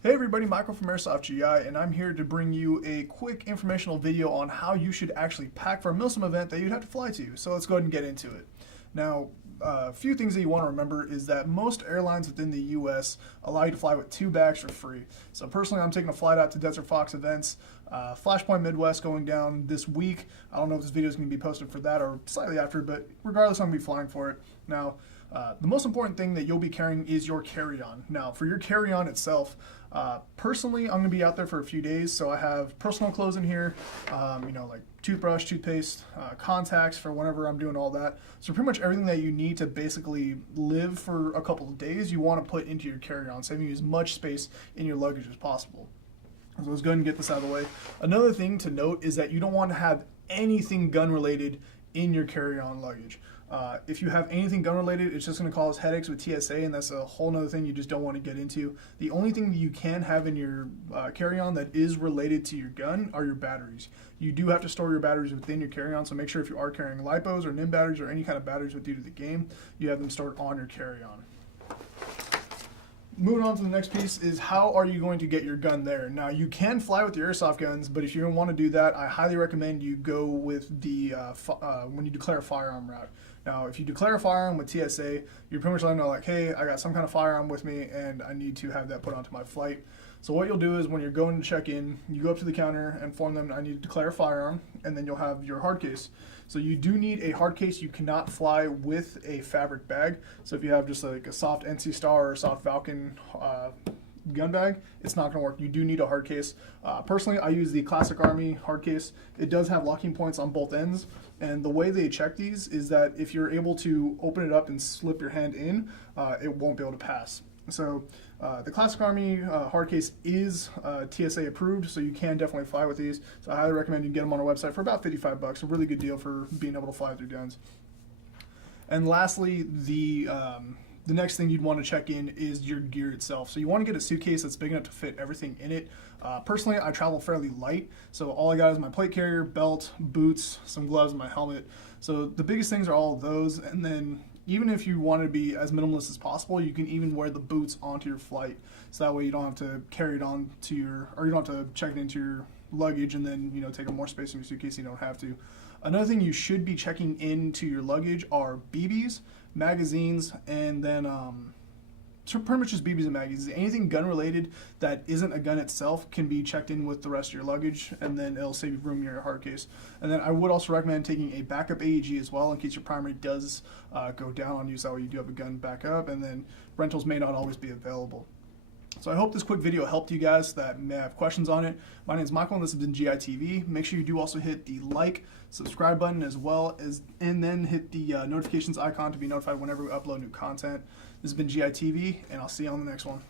Hey everybody, Michael from Airsoft GI, and I'm here to bring you a quick informational video on how you should actually pack for a Milsim event that you'd have to fly to. So let's go ahead and get into it. Now, a few things that you want to remember is that most airlines within the US allow you to fly with 2 bags for free. So personally, I'm taking a flight out to Desert Fox events, Flashpoint Midwest going down this week. I don't know if this video is going to be posted for that or slightly after, but regardless, I'm going to be flying for it. Now, the most important thing that you'll be carrying is your carry-on. Now, for your carry-on itself, personally, I'm going to be out there for a few days, so I have personal clothes in here, like toothbrush, toothpaste, contacts for whenever I'm doing all that. So pretty much everything that you need to basically live for a couple of days, you want to put into your carry-on, saving you as much space in your luggage as possible. So let's go ahead and get this out of the way. Another thing to note is that you don't want to have anything gun-related in your carry-on luggage. If you have anything gun related, it's just going to cause headaches with TSA, and that's a whole nother thing you just don't want to get into. The only thing that you can have in your carry-on that is related to your gun are your batteries. You do have to store your batteries within your carry-on, so make sure if you are carrying LiPos or NIM batteries or any kind of batteries with you to the game, you have them stored on your carry-on. Moving on to the next piece is how are you going to get your gun there? Now, you can fly with your airsoft guns, but if you don't want to do that, I highly recommend you go with the when you declare a firearm route. Now, if you declare a firearm with TSA, you're pretty much letting them know, like, hey, I got some kind of firearm with me, and I need to have that put onto my flight. So what you'll do is when you're going to check in, you go up to the counter and inform them I need to declare a firearm, and then you'll have your hard case. So you do need a hard case. You cannot fly with a fabric bag. So if you have just like a soft NC Star or a soft Falcon gun bag, it's not going to work. You do need a hard case. Personally, I use the Classic Army hard case. It does have locking points on both ends, and the way they check these is that if you're able to open it up and slip your hand in, it won't be able to pass. So the Classic Army hard case is TSA approved, so you can definitely fly with these. So I highly recommend you get them on our website for about $55. A really good deal for being able to fly with your guns. And lastly, the next thing you'd want to check in is your gear itself. So you want to get a suitcase that's big enough to fit everything in it. Personally, I travel fairly light, so all I got is my plate carrier, belt, boots, some gloves, and my helmet. So the biggest things are all of those, and then even if you want to be as minimalist as possible, you can even wear the boots onto your flight. So that way you don't have to carry it on to your, or you don't have to check it into your luggage and then, take up more space in your suitcase. You don't have to. Another thing you should be checking into your luggage are BBs, magazines, and then so pretty much just BBs and magazines. Anything gun related that isn't a gun itself can be checked in with the rest of your luggage, and then it'll save you room in your hard case. And then I would also recommend taking a backup AEG as well in case your primary does go down on you, so that way you do have a gun backup, and then rentals may not always be available. So I hope this quick video helped you guys that may have questions on it. My name is Michael, and this has been GITV. Make sure you do also hit the like, subscribe button as well as, and then hit the notifications icon to be notified whenever we upload new content. This has been GITV, and I'll see you on the next one.